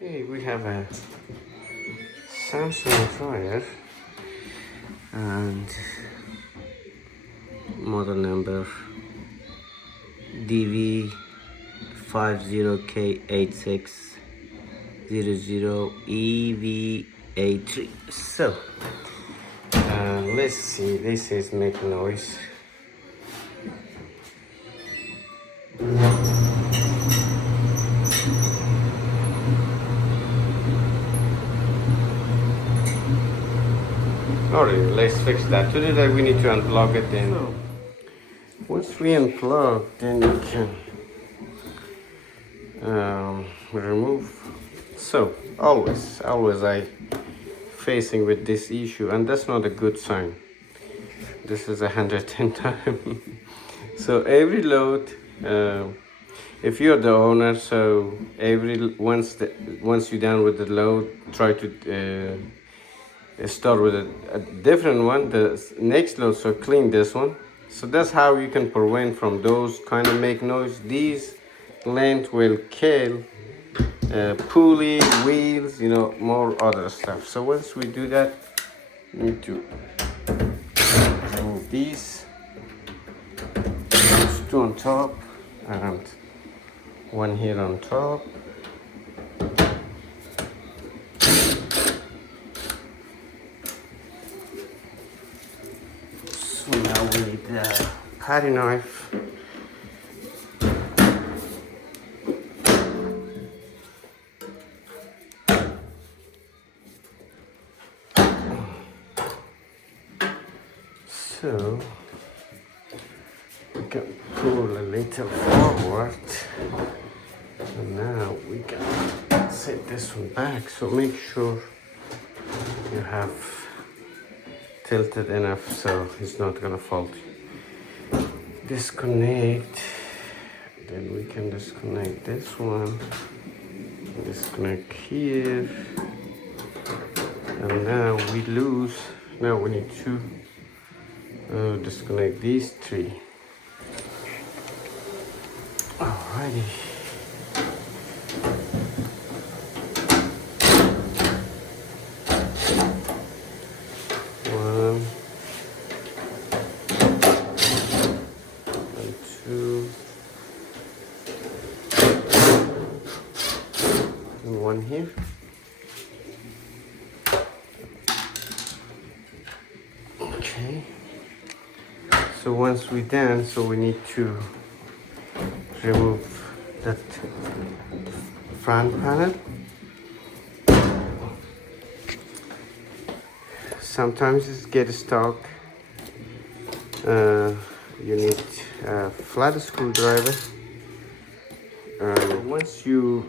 Hey, we have a Samsung dryer and model number DV50K8600EVA3. So, let's see. This is making noise. Alright, let's fix that. To do that, we need to unplug it. Then, once we unplug, then we can remove. So always I facing with this issue, and that's not a good sign. This is 110 time. So every load, if you're the owner, so once you're done with the load, try to start with a different one, the next load, so clean this one. So that's how you can prevent from those kind of make noise. These length will kill pulley, wheels, more other stuff. So once we do that, we need to remove these two on top and one here on top. So now we need a patty knife. So we can pull a little forward, and now we can set this one back. So make sure you have tilted enough so it's not gonna fall. Disconnect, then we can disconnect this one, disconnect here, and now we lose. Now we need to disconnect these three. Alrighty. One and two and one here. Okay. So once we're done, so we need to remove that front panel. Sometimes it gets stuck. You need a flat screwdriver. Once you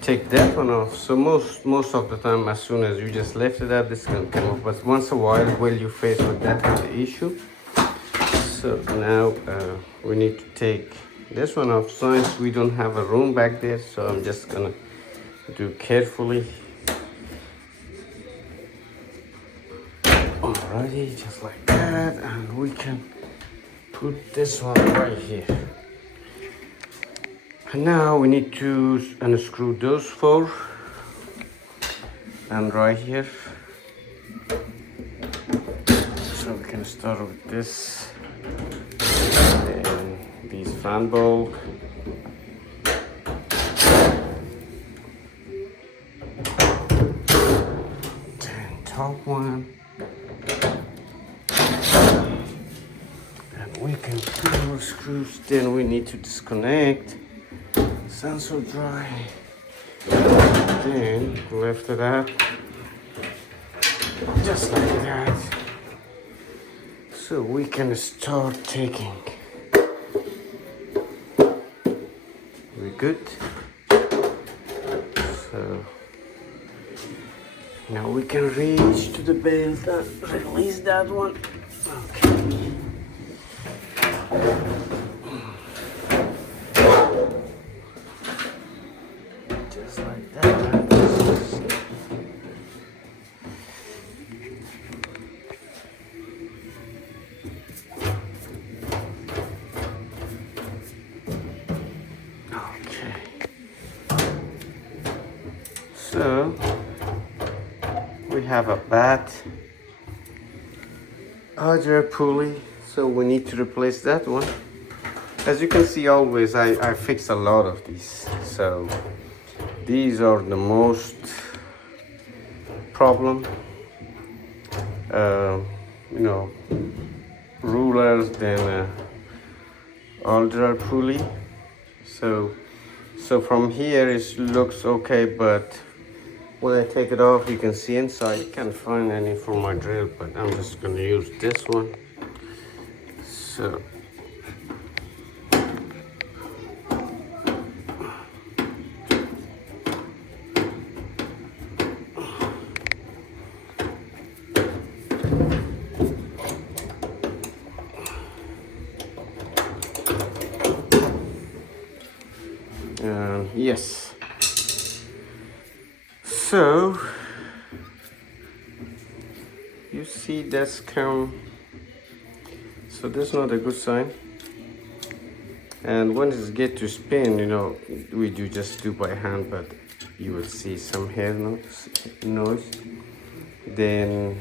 take that one off, so most of the time, as soon as you just lift it up, this can come off. But once a while, when you face with that kind of issue, so now we need to take this one off. Since we don't have a room back there, so I'm just gonna do carefully. Alrighty, just like that, and we can put this one right here. And now we need to unscrew those four, and right here. So we can start with this, and these fan bolt. Then top one. And we can put more screws. Then we need to disconnect. Sensor dry. Then lift it up. Just like that. So we can start taking. We good? So now we can reach to the belt and release that one. Okay. Just like that. So we have a bad other pulley, so we need to replace that one. As you can see, always I fix a lot of these. So these are the most problem. You know, rulers, then other pulley. So from here it looks okay, but when I take it off, you can see inside. I can't find any for my drill, but I'm just gonna use this one. So yes. So you see that's come. So that's not a good sign. And when it get to spin, you know, we do just do by hand, but you will see some hair noise. Then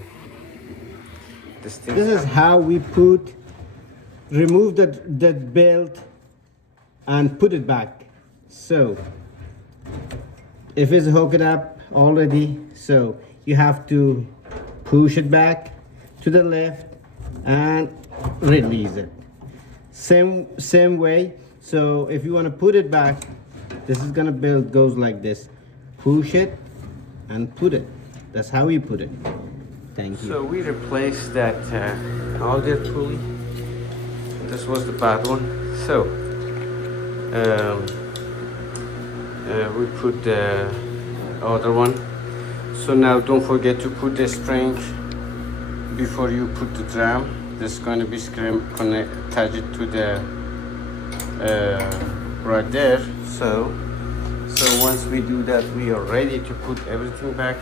this is how we remove that belt and put it back. So if it's hooked up already, so you have to push it back to the left and release it. Same way. So if you want to put it back, this is gonna goes like this. Push it and put it. That's how you put it. Thank you. So we replaced that auger pulley. This was the bad one. So we put the other one. So now don't forget to put the spring before you put the drum. This is going to be attached to the right there. So once we do that, we are ready to put everything back.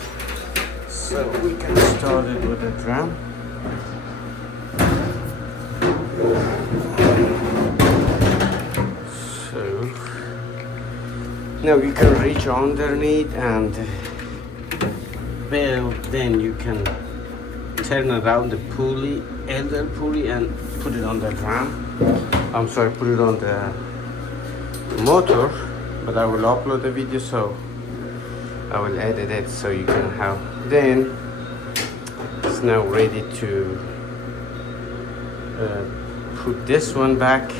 So we can start it with the drum. So now you can reach underneath and build, then you can turn around the pulley, elder pulley, and put it on the drum. I'm sorry, put it on the motor, but I will upload the video, so I will edit it so you can have. Then it's now ready to put this one back.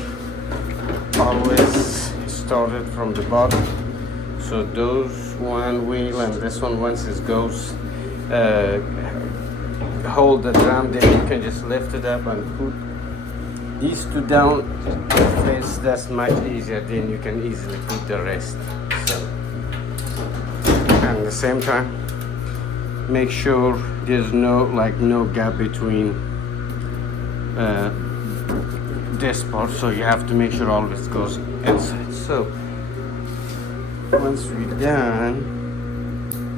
Always started from the bottom. So those one wheel and this one, once it goes, hold the drum, then you can just lift it up and put these two down. That's much easier, then you can easily put the rest. So, and at the same time, make sure there's no gap between this part, so you have to make sure always goes inside. So once we're done,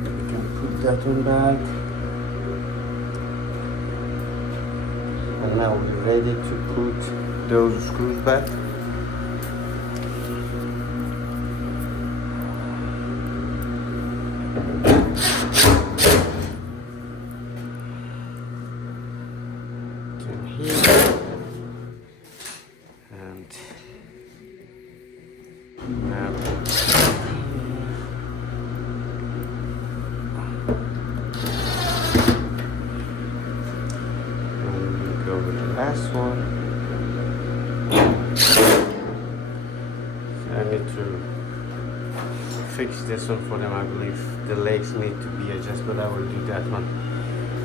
we can put that one back. And now we're ready to put those screws back. Then here. And now go with the last one. So I need to fix this one for them. I believe the legs need to be adjusted, but I will do that one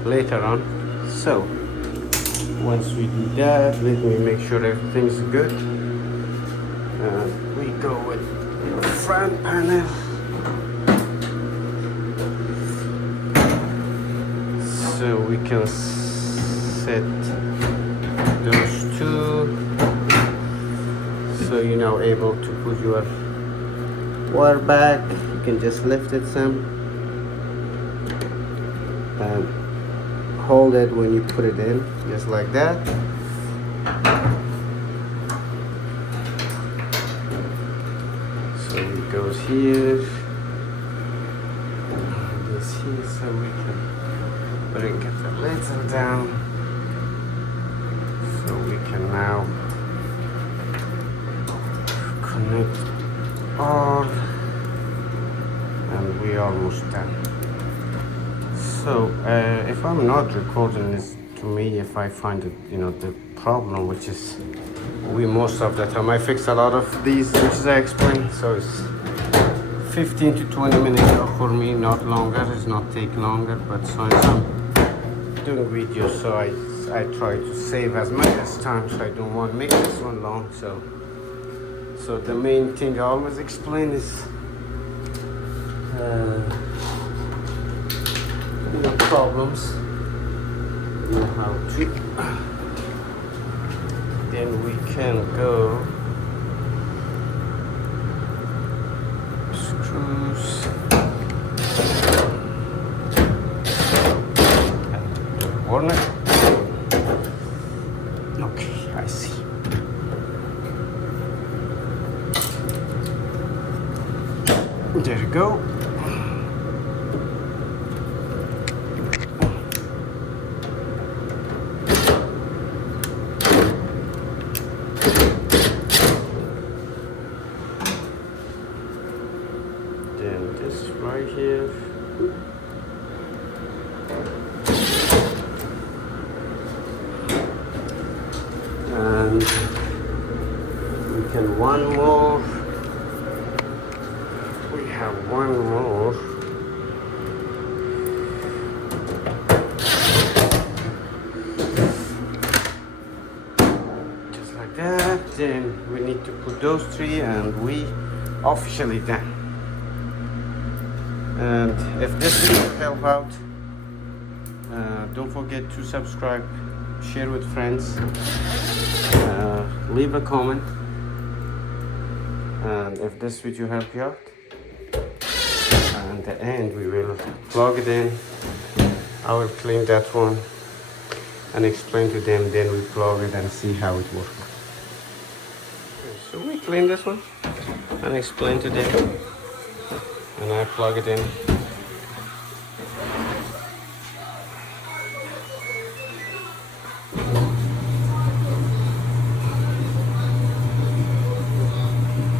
later on. So once we do that, let me make sure everything's good. We go with the front panel. So we can set those two, so you're now able to put your wire back. You can just lift it some and hold it when you put it in, just like that. So it goes here. is here, so we can bring it a little down, so we can now connect all, and we are almost done. So if I'm not recording this, to me, if I find it, the problem, which is we most of the time, I fix a lot of these, which is I explained, so it's 15 to 20 minutes for me, not longer. It's not take longer, but since I'm doing videos, so I try to save as much as time, so I don't want to make this one long. So the main thing I always explain is problems, how to, then we can go screws and warner. Okay, I see. There you go. Then this right here. And we can one more. We have one more. Just like that. Then we need to put those three, and we officially done. And if this video help out, don't forget to subscribe, share with friends, leave a comment, and if this video help you out, at the end we will plug it in. I will clean that one and explain to them, then we plug it and see how it works. So we clean this one and explain to them, and I plug it in.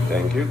Thank you.